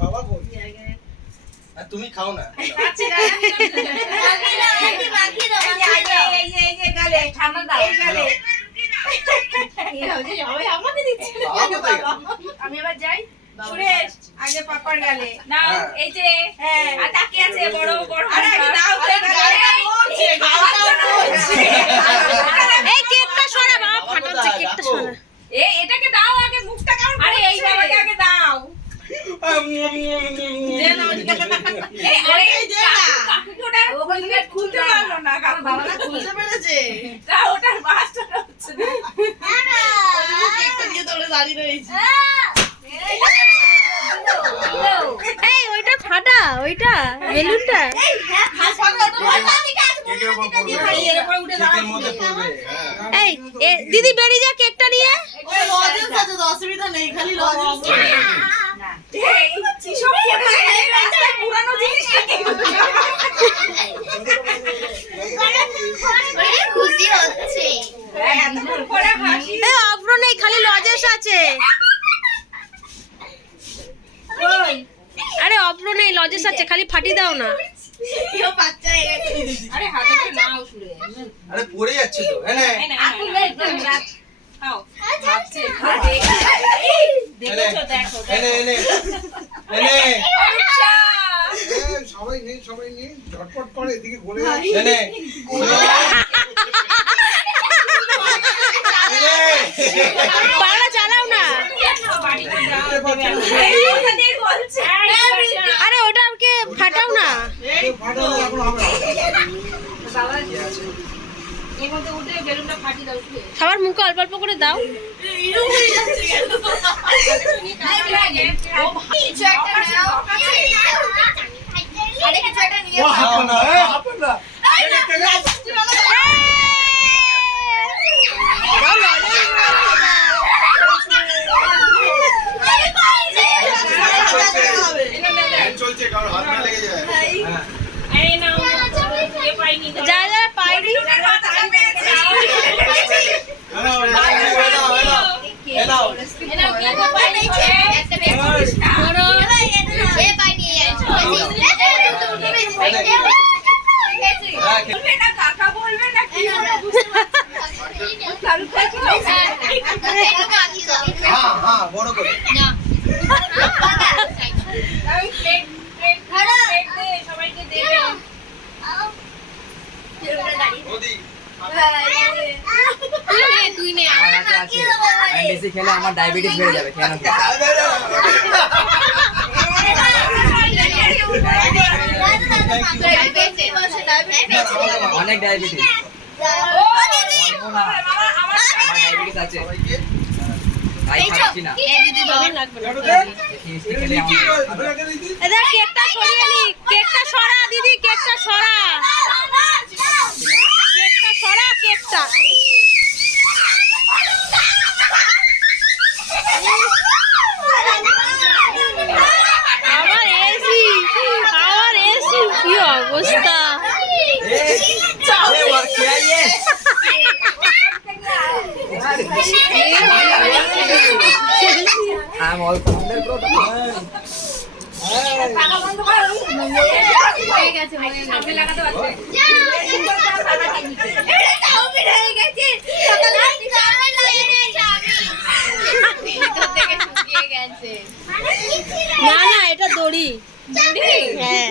বাবা কই? আর তুমি খাও না। খাচ্ছি না। এই যে গালে ঠান্ডা দাও। এই গালে। আমাকে দিচ্ছে। আমি এবার যাই। সুরেশ আগে পাপার গালে নাও। এই যে হ্যাঁ আর তাকিয়ে আছে বড় বড়। আরে নাও তো গালে পড়ছে গালটা পড়ছে। এই কেকটা সরা বাবা, ফাটাচ্ছে কেকটা সরা। এটাকে দাও আগে, মুখটা কেমন? আরে এই বাবাকে আগে দাও। দে না এই দে না। কাকুকে ওটা খুলতে পারলো না। কাকু বাবাটা খুলতে পেরেছে। তা ওটার বাসটা হচ্ছে না। কেকটা দিয়ে তোলে দাঁড়িয়ে রয়েছে। এই ওইটা ফাটা, ওইটা বেলুনটা। এই হ্যাঁ হাসপাতালে তো ভয়টা দিকে আছে। কেকের উপর পড়বে। এর উপর উঠে কেকের মধ্যে পড়বে। এই দিদি বেরিয়ে যা, কেকটা নিয়ে। ওই লজেন্স আছে তো অসুবিধা নেই, খালি লজেন্স না। এই চিসব পড়ে এই রাস্তায় পুরানো জিনিস কি? খুশি হচ্ছে। পড়ে হাসি। এই অভ্র নেই, খালি লজেস আছে। ওই আরে অভ্র নেই, লজেস আছে, খালি ফাটি দাও না। কেউ বাচ্চা হয়ে গেছে। আরে হাতে তো নাও শুরে। আরে পড়ে যাচ্ছে তো। এনে আকুল ভাই খাও। ভাবছে খাবে। দেখো দেখো। এনে এনে এনে আচ্ছা সবাই নেই ঝটপট করে এদিকে ঘুরে যাচ্ছে। এনে পাড়া চালাও না। বাড়িতে যাও। এই কথা দিয়ে বলছে। আরে ওটাকে ফাটাও না। ফাটানো এখন হবে না। বাবা এর মধ্যে উঠে বেলুনটা ফাটিয়ে দাও শুয়ে। সবার মুখে অল্প অল্প করে দাও। এরকম হয়ে যাচ্ছে কেন? ও ভাই কিছু একটা নাও। আরে কিছু একটা নিয়ে ও হাঁপান না, হাঁপান না। চলছে কারণ হাত না লেগে যায়। এই নাও এ পাইনি তো। যা যা পাইনি। একটা বেশ এ পাইনি কাকা বলবে না কি হ্যাঁ হ্যাঁ বড় করে। সবাইকে দেবে। মোদি তুই নে আমার কাছে আছে। আমি বেশি খেলে আমার ডায়াবেটিস বেড়ে যাবে, কেন কি? অনেক ডায়াবেটিস। আমার ডায়াবেটিস আছে, তাই খাচ্ছি না। বেশি মিষ্টি খেলে আমার এদা কেকটা সরিয়ে নি, কেকটা সরা দিদি, কেকটা সরা, কেকটা সরা, কেকটা। আমার এসি কি অবস্থা। I'm all founder bro. সামনে লাগাতে পারছে। না না, এটা দড়ি। হ্যাঁ।